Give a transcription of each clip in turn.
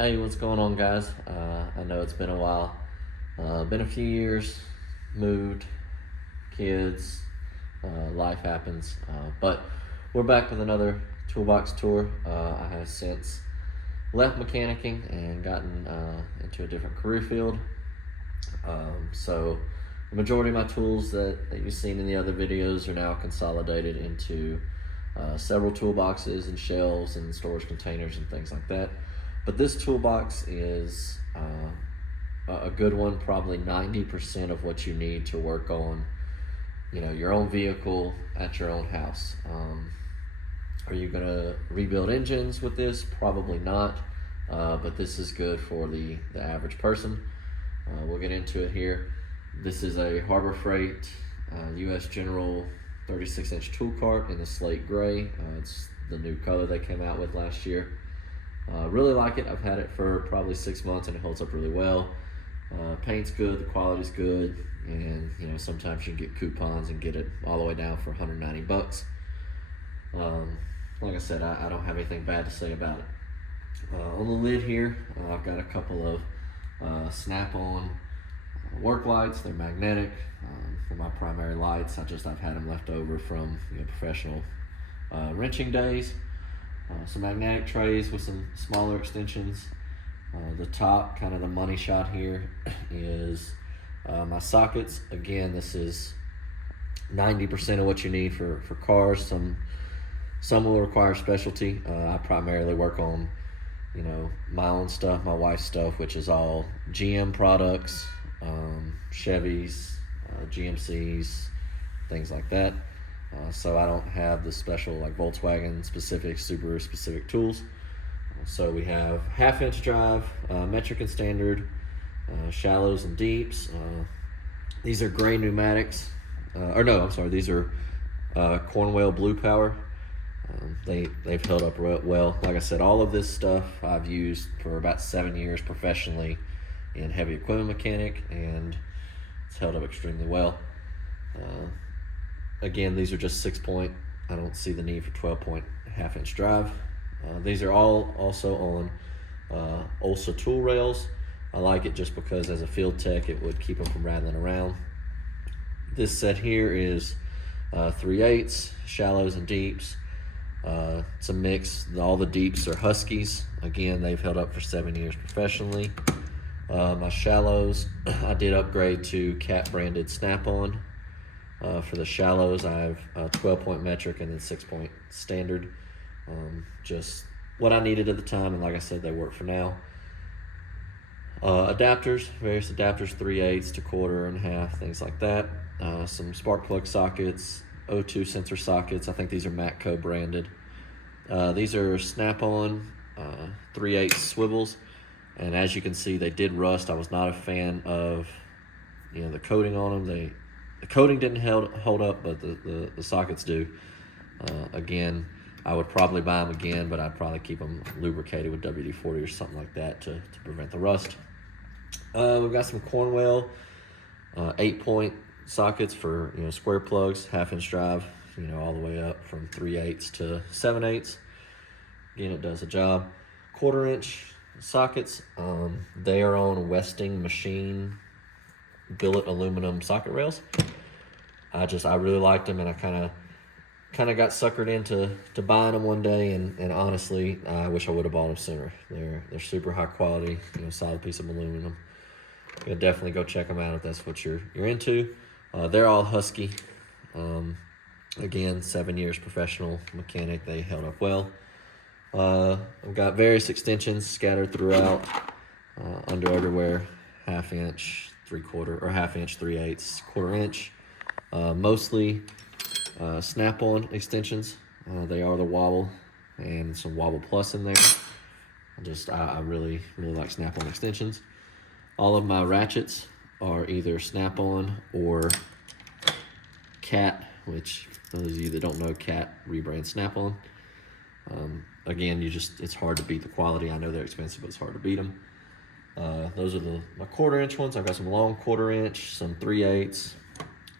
Hey, what's going on, guys? I know it's been a while. Been a few years, moved, kids, life happens. But we're back with another toolbox tour. I have since left mechanicking and gotten into a different career field. So the majority of my tools that you've seen in the other videos are now consolidated into several toolboxes and shelves and storage containers and things like that. But this toolbox is a good one, probably 90% of what you need to work on, your own vehicle at your own house. Are you gonna rebuild engines with this? Probably not, but this is good for the average person. We'll get into it here. This is a Harbor Freight US General 36-inch tool cart in the slate gray. It's the new color they came out with last year. Really like it. I've had it for probably 6 months and it holds up really well. Paint's good, the quality's good, and sometimes you can get coupons and get it all the way down for 190 bucks. Like I said, I don't have anything bad to say about it. On the lid here, I've got a couple of snap-on work lights. They're magnetic for my primary lights. I've had them left over from professional wrenching days. Some magnetic trays with some smaller extensions. The top, kind of the money shot here, is my sockets. Again, this is 90% of what you need for cars. Some will require specialty. I primarily work on my own stuff, my wife's stuff, which is all GM products, Chevys, GMCs, things like that. So I don't have the special like Volkswagen specific, Subaru specific tools. So we have 1/2-inch drive, metric and standard, shallows and deeps. These are gray pneumatics, these are Cornwell Blue Power. They've held up well. Like I said, all of this stuff I've used for about 7 years professionally in heavy equipment mechanic, and it's held up extremely well. Again, these are just 6-point. I don't see the need for 12-point 1/2-inch drive. These are all also on OLSA tool rails. I like it just because as a field tech, it would keep them from rattling around. This set here is 3/8, shallows and deeps. It's a mix. All the deeps are Huskies. Again, they've held up for 7 years professionally. My shallows, I did upgrade to Cat branded Snap-on. For the shallows, I have 12-point metric and then 6-point standard. Just what I needed at the time, and like I said, they work for now. Adapters, various adapters, 3/8 to 1/4 and 1/2, things like that. Some spark plug sockets, O2 sensor sockets. I think these are Matco branded. These are Snap-on 3/8 swivels, and as you can see, they did rust. I was not a fan of the coating on them. The coating didn't hold up, but the sockets do. Again, I would probably buy them again, but I'd probably keep them lubricated with WD-40 or something like that to prevent the rust. We've got some Cornwell 8-point sockets for square plugs, 1/2-inch drive, all the way up from 3/8 to 7/8. Again, it does the job. 1/4-inch sockets. They are on Westing machine billet aluminum socket rails. I really liked them, and I kind of got suckered into buying them one day, and honestly, I wish I would have bought them sooner. They're super high quality, solid piece of aluminum. You'll definitely go check them out if that's what you're into. They're all Husky. Again, 7 years professional mechanic. They held up well. I've got various extensions scattered throughout, under everywhere, 1/2-inch, 3/4, or 1/2-inch, 3/8, 1/4-inch. Mostly Snap-on extensions. They are the Wobble and some Wobble Plus in there. I really like Snap-on extensions. All of my ratchets are either Snap-on or Cat, which those of you that don't know, Cat rebrand Snap-on. Again, it's hard to beat the quality. I know they're expensive, but it's hard to beat them. Those are my 1/4-inch ones. I've got some long 1/4-inch, some 3/8.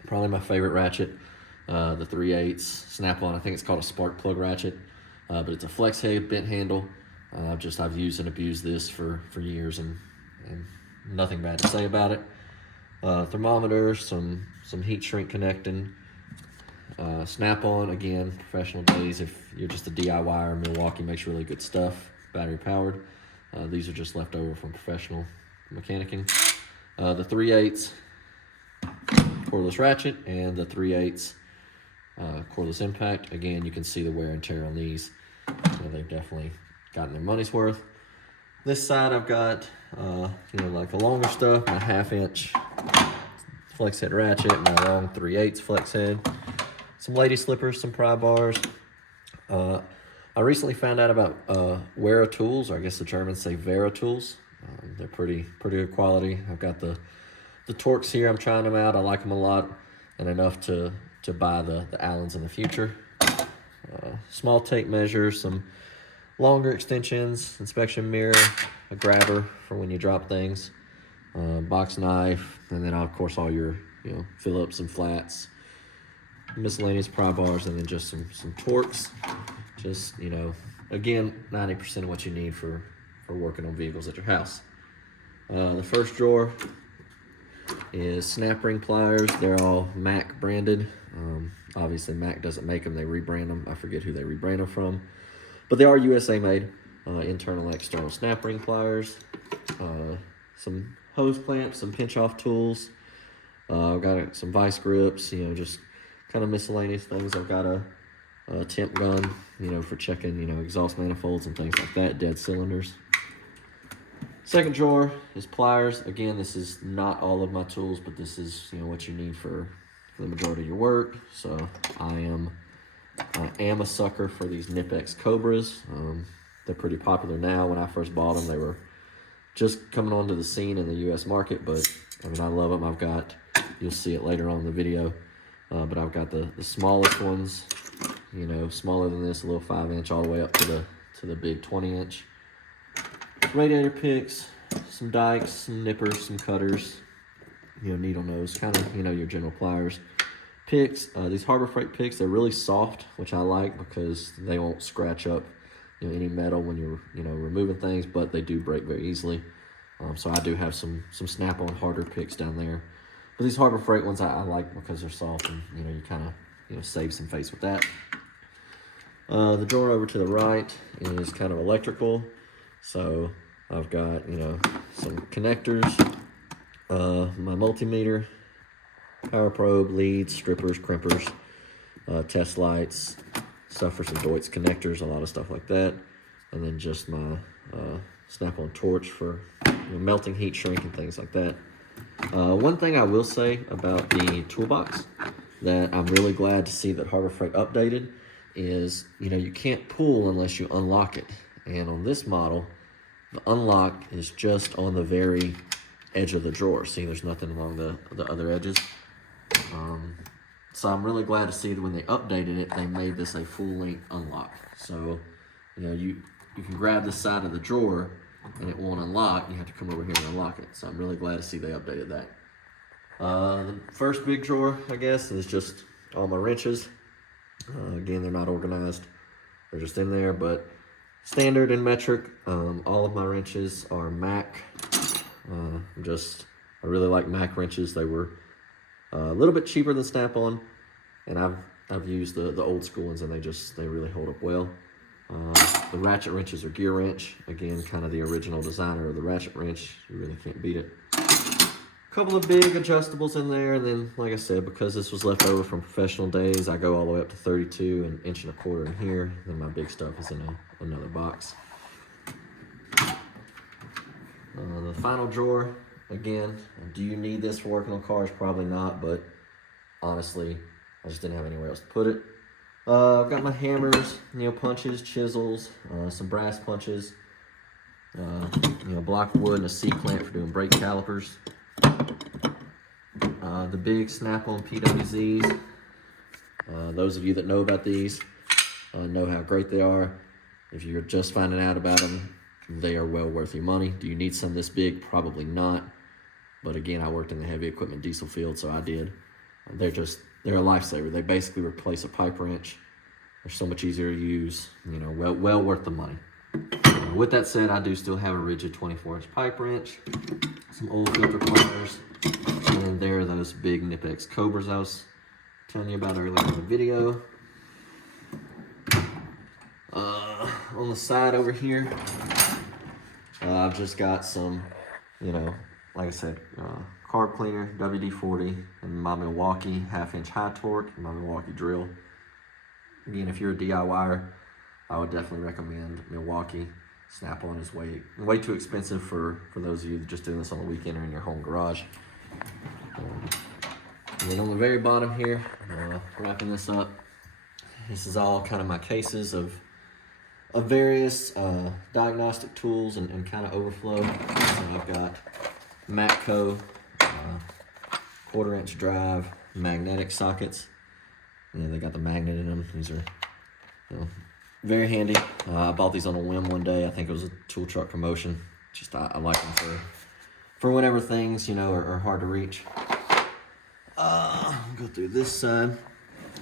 Probably my favorite ratchet, the 3/8 Snap-on. I think it's called a spark plug ratchet, but it's a flex head bent handle. I've used and abused this for years, and nothing bad to say about it. Thermometer, some heat shrink connecting, snap-on, again, professional days. If you're just a DIYer, Milwaukee makes really good stuff, battery powered. These are just left over from professional mechanicking. The 3/8 cordless ratchet and the 3/8 cordless impact. Again, you can see the wear and tear on these. They've definitely gotten their money's worth. This side I've got, like the longer stuff, my 1/2-inch flex head ratchet, my long 3/8 flex head, some lady slippers, some pry bars. I recently found out about Wera tools, or I guess the Germans say Vera tools. They're pretty good quality. I've got the Torx here. I'm trying them out. I like them a lot, and enough to buy the Allens in the future. Small tape measure, some longer extensions, inspection mirror, a grabber for when you drop things, box knife, and then of course all your Phillips and flats, miscellaneous pry bars, and then just some Torx. Just again, 90% of what you need for working on vehicles at your house. The first drawer is snap ring pliers. They're all Mac branded. Obviously Mac doesn't make them, they rebrand them. I forget who they rebrand them from, but they are USA made. Internal and external snap ring pliers, some hose clamps, some pinch off tools. I've got some vice grips, just kind of miscellaneous things. I've got a temp gun, for checking, exhaust manifolds and things like that, dead cylinders. Second drawer is pliers. Again, this is not all of my tools, but this is what you need for the majority of your work. So I am a sucker for these Nip-X Cobras. They're pretty popular now. When I first bought them, they were just coming onto the scene in the U.S. market, but I love them. I've got, you'll see it later on in the video, but I've got the smallest ones, smaller than this, a little 5-inch, all the way up to the big 20-inch. Radiator picks, some dikes, some nippers, some cutters, needle nose, kind of, your general pliers. Picks, these Harbor Freight picks, they're really soft, which I like because they won't scratch up, any metal when you're, removing things, but they do break very easily. So I do have some snap-on harder picks down there. But these Harbor Freight ones I like because they're soft, and, you kind of, save some face with that. The drawer over to the right is kind of electrical. So I've got, some connectors, my multimeter, power probe, leads, strippers, crimpers, test lights, stuff for some Deutz connectors, a lot of stuff like that. And then just my snap-on torch for melting heat shrink and things like that. One thing I will say about the toolbox that I'm really glad to see that Harbor Freight updated is, you can't pull unless you unlock it. And on this model, the unlock is just on the very edge of the drawer. See, there's nothing along the other edges. So I'm really glad to see that when they updated it, they made this a full-length unlock. So, you can grab the side of the drawer and it won't unlock. You have to come over here and unlock it. So I'm really glad to see they updated that. The first big drawer, I guess, is just all my wrenches. Again, they're not organized. They're just in there, but standard and metric. All of my wrenches are Mac. I really like Mac wrenches. They were a little bit cheaper than Snap-on, and I've used the old school ones, and they really hold up well. The ratchet wrenches are Gear Wrench. Again, kind of the original designer of the ratchet wrench. You really can't beat it. A couple of big adjustables in there, and then, like I said, because this was left over from professional days, I go all the way up to 32 and 1.25 in here. Then my big stuff is in another box. The final drawer, again, do you need this for working on cars? Probably not, but honestly, I just didn't have anywhere else to put it. I've got my hammers, punches, chisels, some brass punches, block wood and a C-clamp for doing brake calipers. The big Snap-on PWZs. Those of you that know about these know how great they are. If you're just finding out about them, they are well worth your money. Do you need some this big? Probably not. But again, I worked in the heavy equipment diesel field, so I did. They're a lifesaver. They basically replace a pipe wrench. They're so much easier to use. Well worth the money. With that said, I do still have a rigid 24-inch pipe wrench, some old filter pliers, and then there are those big Nipex Cobras I was telling you about earlier in the video. On the side over here, I've just got some, like I said, carb cleaner, WD-40, and my Milwaukee 1/2-inch high torque, and my Milwaukee drill. Again, if you're a DIYer, I would definitely recommend Milwaukee. Snap-on is way too expensive for those of you just doing this on the weekend or in your home garage. And then on the very bottom here, wrapping this up, this is all kind of my cases of various diagnostic tools and kind of overflow. So I've got Matco 1/4-inch drive magnetic sockets. They got the magnet in them. These are very handy. I bought these on a whim one day. I think it was a tool truck promotion. Just I like them for whenever things are hard to reach. I'll go through this side.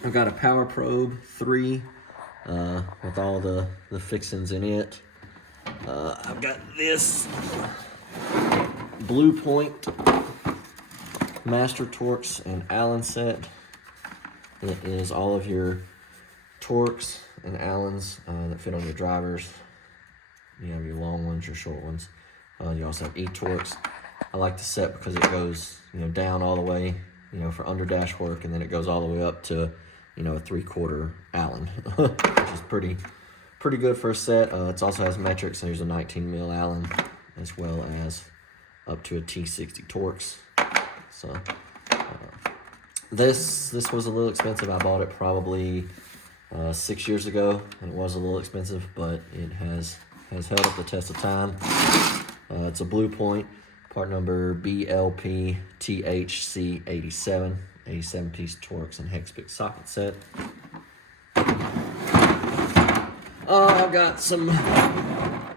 I've got a Power Probe 3 with all the fixings in it. I've got this Blue Point Master Torx and Allen set. It is all of your Torx and Allens that fit on your drivers. You have your long ones, your short ones. You also have E-Torx. I like the set because it goes down all the way for under dash work, and then it goes all the way up to a 3/4 Allen, which is pretty good for a set. It also has metrics. There's a 19 mil Allen as well as up to a T60 Torx. So this was a little expensive. I bought it probably 6 years ago, and it was a little expensive, but it has held up the test of time. It's a Blue Point, part number BLP-THC87, 87-piece Torx and hex pick socket set. I've got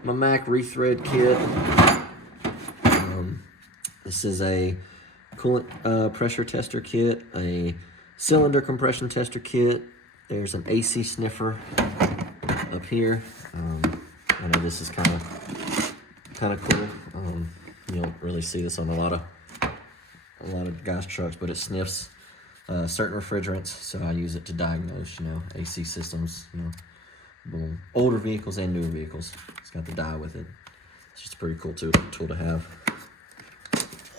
my Mac rethread kit. This is a coolant pressure tester kit, a cylinder compression tester kit. There's an AC sniffer up here. I know this is kind of cool. You don't really see this on a lot of guys' trucks, but it sniffs certain refrigerants. So I use it to diagnose, AC systems, older vehicles and newer vehicles. It's got the dye with it. It's just a pretty cool tool to have.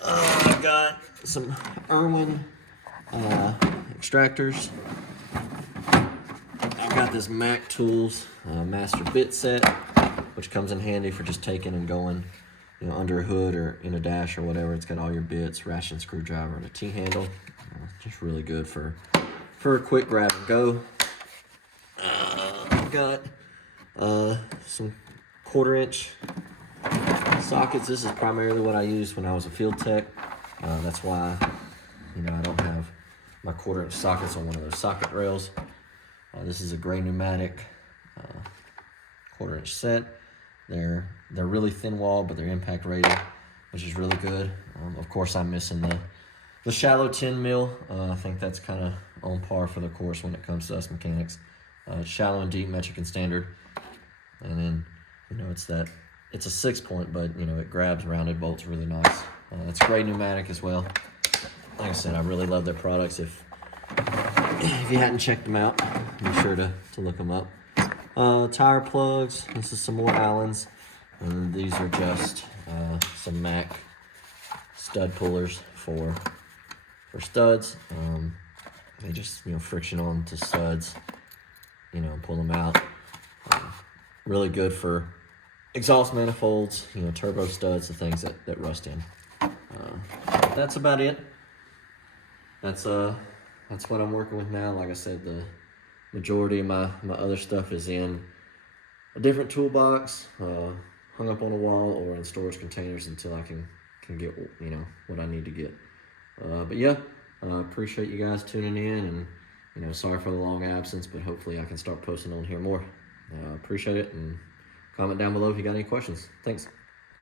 I've got some Irwin extractors. I've got this Mac Tools master bit set, which comes in handy for just taking and going under a hood or in a dash or whatever. It's got all your bits, ratchet screwdriver, and a T-handle. Just really good for a quick grab and go. I've got some 1/4-inch sockets. This is primarily what I used when I was a field tech. That's why I don't have my 1/4-inch sockets on one of those socket rails. This is a gray pneumatic 1/4-inch set. They're really thin walled, but they're impact rated, which is really good. Of course, I'm missing the shallow 10 mil. I think that's kind of on par for the course when it comes to us mechanics. Shallow and deep, metric and standard. And then it's a 6-point, but it grabs rounded bolts really nice. It's gray pneumatic as well. Like I said, I really love their products. If you hadn't checked them out, be sure to look them up. Tire plugs. This is some more Allens, and these are just some Mac stud pullers for studs. They just friction on to studs, pull them out. Really good for exhaust manifolds, turbo studs, the things that rust in. That's about it. That's what I'm working with now. Like I said, the majority of my other stuff is in a different toolbox, hung up on a wall or in storage containers until I can get what I need to get. But yeah, appreciate you guys tuning in, and sorry for the long absence, but hopefully I can start posting on here more. Appreciate it, and comment down below if you got any questions. Thanks.